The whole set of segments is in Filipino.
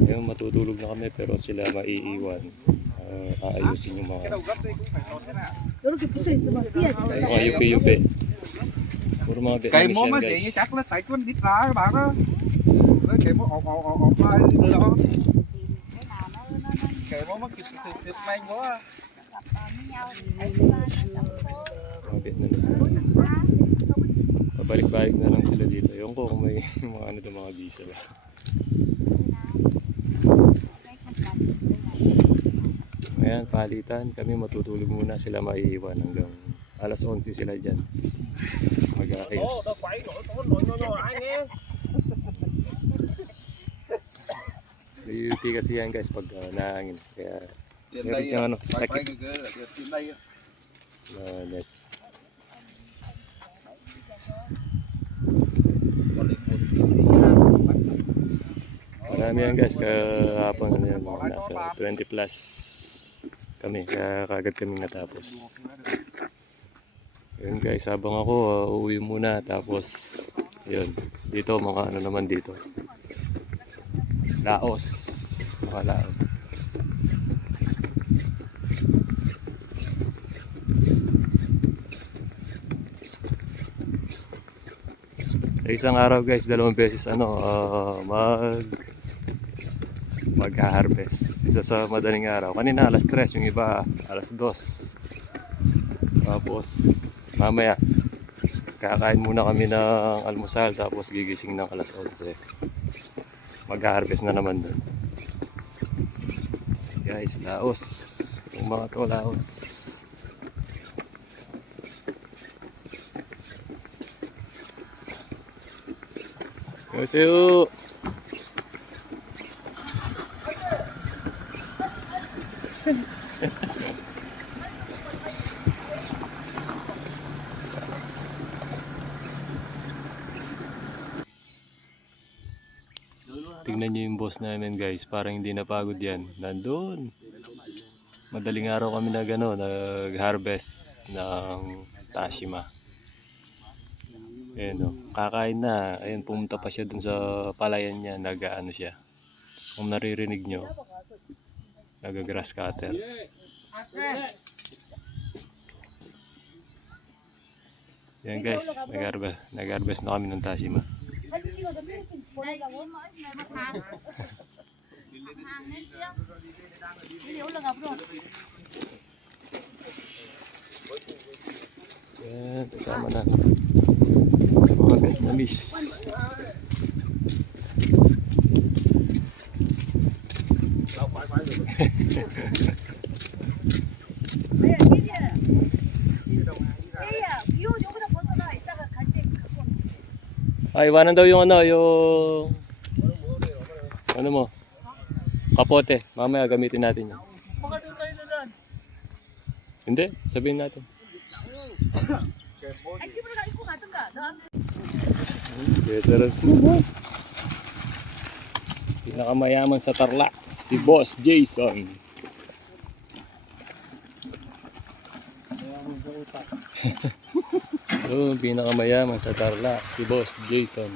Ngayon matutulog na kami pero sila maiiwan. Aayusin yung mga yupi-yupi. Puro mga Cây Vietnamese mốt yan nó guys. vậy chắc nó tại con đít ra các bạn đó. Nó cây mốt ột ra từ đó. Cây mốt nó kịp mang quá. Mga Vietnamese. Pabalik-balik na lang sila dito. Yung ko kung may mga ano doon, mga visa ba. Ayan, palitan. Kami matutulog muna. Sila maiiwan hanggang alas 11 sila dyan. Mag-aayos. Beauty kasi yan guys pag nahangin. Kaya meron siyang ano, takip na net. Marami yan guys, kahapon ano yan, mga nasa 20 plus kami, kaya kagad kami natapos. Yun guys, habang ako uuwi muna, tapos yun, dito mga ano naman dito, Laos, mga Laos. Sa isang araw guys, 2 beses ano, mag-harvest. Isa sa madaling araw. Kanina alas 3, yung iba alas 2. Tapos mamaya kakain muna kami ng almusal, tapos gigising ng alas 11. Mag-harvest na naman dun. Guys, Laos. Yung mga to, Laos. Yoseo! Tingnan nyo yung boss namin guys, parang hindi napagod yan. Nandun. Madaling araw kami nag-harvest ng Tashima. Ayan o, kakain na. Ayan, pumunta pa siya dun sa palayan niya, nag-ano siya. Kung naririnig nyo, nag-grass cutter. Ayan guys, nag-harvest na kami ng Tashima. Yan, kasama na mga Vietnamese. Ay, iwanan daw yung ano, yung ano mo, kapote. Mamaya gamitin natin yan. Hindi, sabihin natin. Veterans mo ba? Pinakamayaman sa Tarlac, si Boss Jason. Oh, pinakamayaman sa Tarlac, si Boss Jason.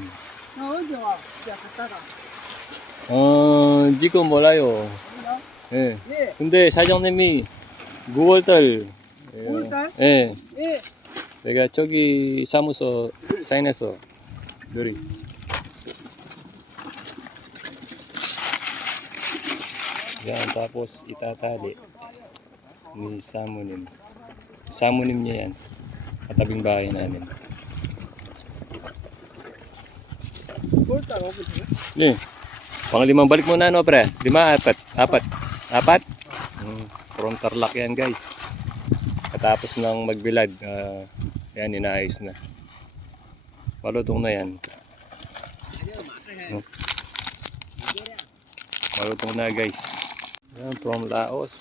지금 몰라요. 예. 근데 사장님이 9월달. 9월달? 예. 예. 내가 저기 사무소 사인해서 요리. Yan, tapos itatali ni Samunim. Samunim niya yan. Katabing bahay namin. 9월달 오거든요. Eh, pang-limang balik muna no pre? 5, 4. 4? From Tarlac yan guys. Katapos ng magbilad, yan inaayos na. Malutong na yan. Malutong na guys. Yan, from Laos.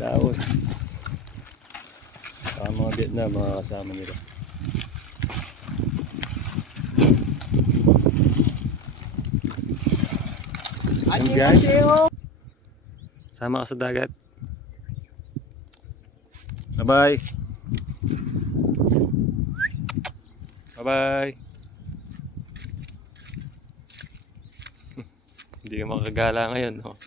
Laos. Mga Vietnam, mga kasama nila. 안녕하세요. Sama ka sa dagat. Bye-bye. Bye-bye. Hindi ka makagala ngayon, no?